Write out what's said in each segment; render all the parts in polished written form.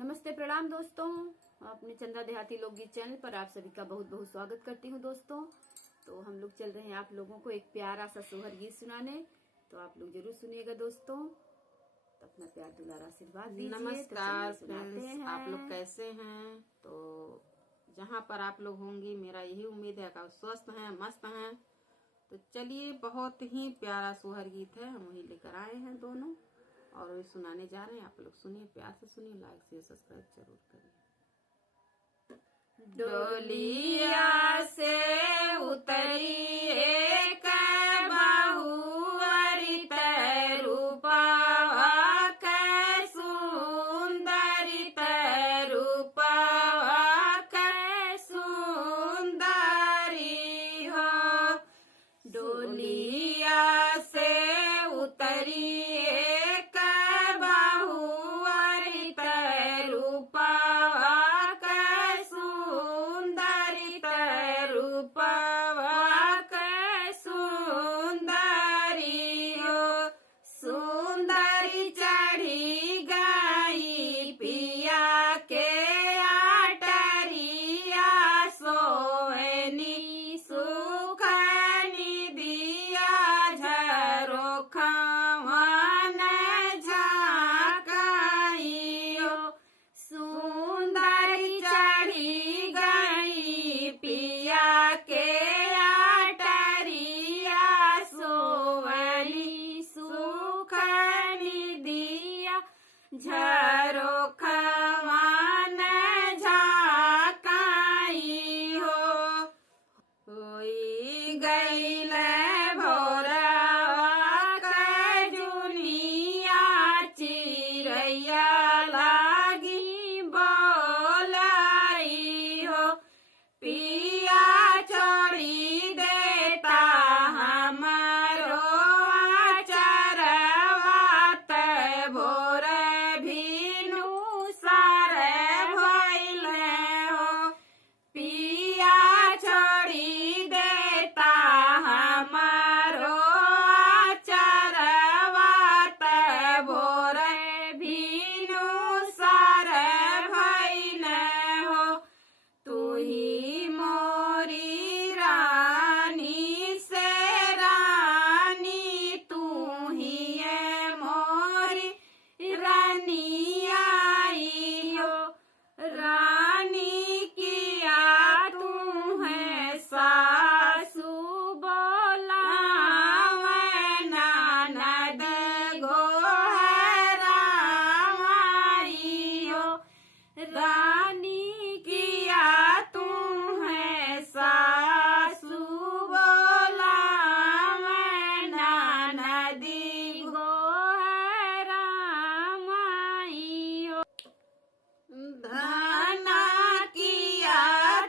नमस्ते, प्रणाम दोस्तों। अपने चंदा देहाती लोकगीत चैनल पर आप सभी का बहुत बहुत स्वागत करती हूँ दोस्तों। तो हम लोग चल रहे हैं आप लोगों को एक प्यारा सा सोहर गीत सुनाने, तो आप लोग जरूर सुनिएगा दोस्तों। तो अपना प्यार दुलार आशीर्वाद दीजिए। नमस्कार तो फ्रेंड्स, आप लोग कैसे हैं? तो जहाँ पर आप लोग होंगी, मेरा यही उम्मीद है कि आप स्वस्थ हैं, मस्त हैं। तो चलिए, बहुत ही प्यारा सोहर गीत है, हम वही लेकर आए हैं दोनों और वही सुनाने जा रहे हैं। आप लोग सुनिए, प्यार से सुनिए, लाइक शेयर सब्सक्राइब जरूर करिए। डोलिया से उतरी एक बहुअरी रूपवा के सुंदरी रूपवा के सुंदरी हो। डोलिया से उतरी एक बहुअरी रूपवा के सुंदरी रूपवा के सुंदरी हो। सुंदरी चढ़ी गई पिया के आटरिया, सोनी सुखनी दिया झरोखावन झाकाइयो। सुंदरी चढ़ी गई पिया के आटरिया, सोवली सुखनी दिया झरोखावन झाकाइयो। होई गईल भोरवा के जुनिया, चिरैया लागी बोलाई हो। पिया छोड़ी देता हमारो चरवात, भोर भीनु सार भइल हो। पिया छोड़ी देता हमारो चरवात, भोर भीनु सार भइल हो। तू ही मोरी रानी से रानी, तू ही है मोरी रानी आई हो। रानी किया तू है सासू बोलावे, ननद गोहरावाई हो। रानी किया तू है सासू बोलावे, ननदी गोहरावाई हो। धना किया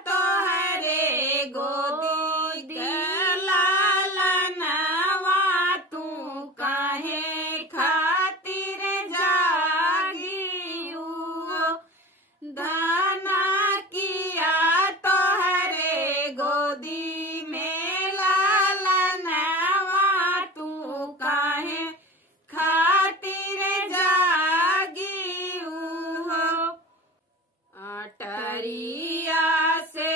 तोहरे गोदी के लालनवा, तू काहे खातिर जागी हो। धना किया तोहरे गोदी में लालनवा, तू काहे खातिर जागी हो। अटरिया से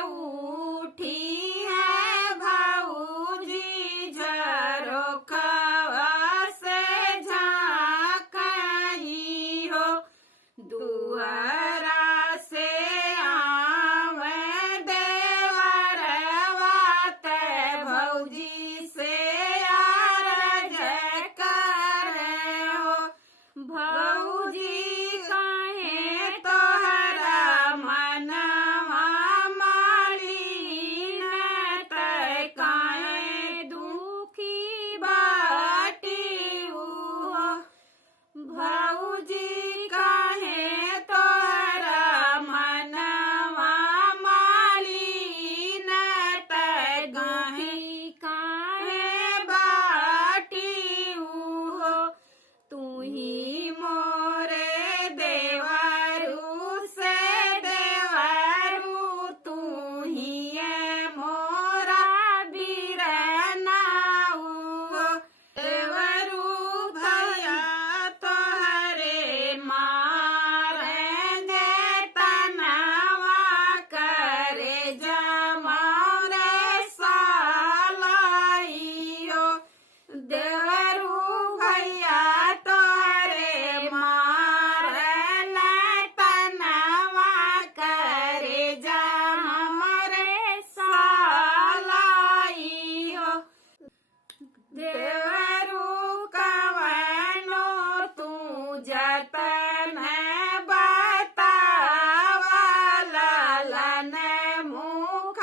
उठी है भाऊजी, झरोखवा से झांकई हो। दुआरा से आवे देवरवा, ते भौजी से आरज करे हो। भौजी काहे तोहरा मनवा मालिन, ते काहे दुखी बाटी हो। भौजी काहे तोहरा मनवा मालिन, ते काहे बाटी हो। तू ही मोरे लालन बतावा लालन मुख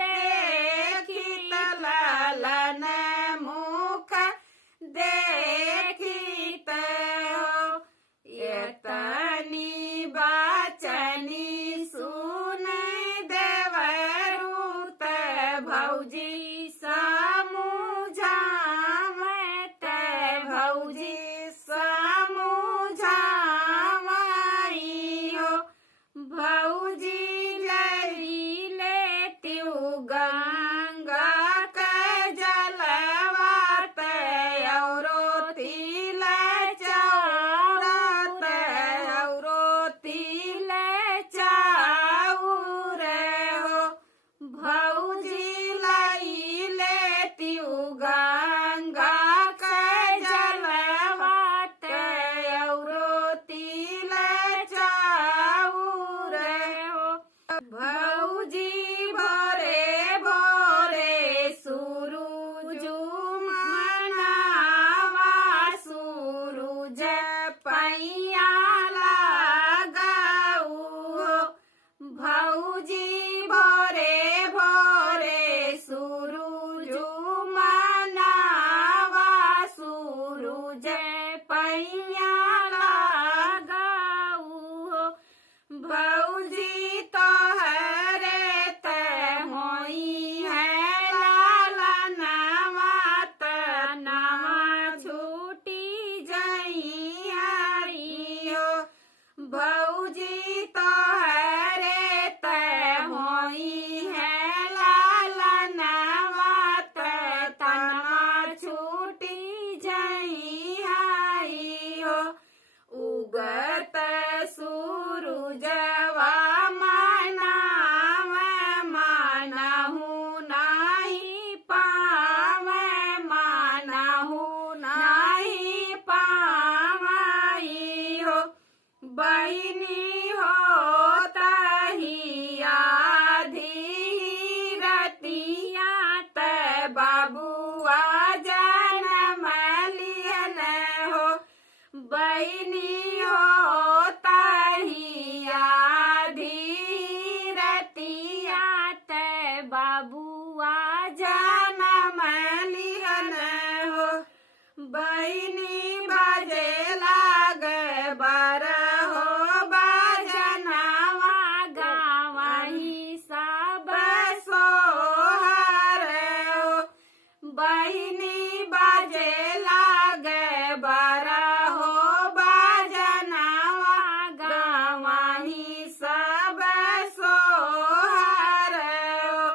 देखित लालन मुख देखित हो यतनी बचनी सुन देवरुत भौजी समुझावत भौजी समुझावाई हो भौजी लई लेत्यू गंगा के जलवात औरो तिल चौरत औरो तिल चाउर हो भौजी लई लेत्यू गंगा के जलवात औरो तिल चाउर हो भौजी भोरे भोरे सूरुज मनावा सूरुज पैया लगाऊ भौजी भोरे भोरे सूरुज मनावा सूरुज पैया लगाऊ भौजी तोहरे ते होई है लालनवा तनवा छूटी जई हरियो भौजी तोहरे ते होई है लालनवा तनवा छूटी जई हरियो उगत सूरुजवा मनावे मानहु नाही पावे मानहु नाही पावई हो बहिनी हो तही आधी रतिया ते बाबुआ जनम लिहन हो बहिनी हो तही आधी रतिया ते बाबुआ जनम लिहन हो बहिनी बाजे लाग बारहो बाजनवा गावही सब सोहर हो बहिनी बाजे लाग बारहो बाजनवा गावही सब सोहर हो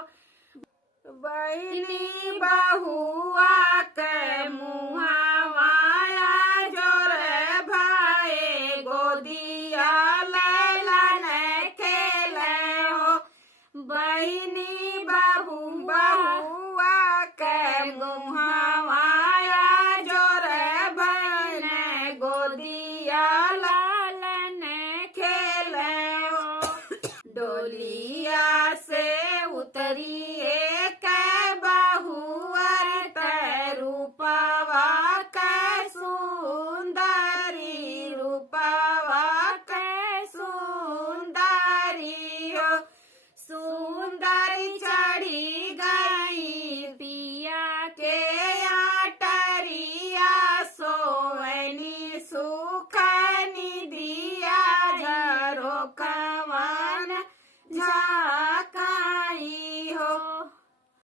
बहिनी बहुआ के मुहावाया जोर भाए गोदिया लैलन खेले हो बहिनी बहुआ के मुहावाया जोर बहन गोदिया लालन खेले हो डोलिया से उतरी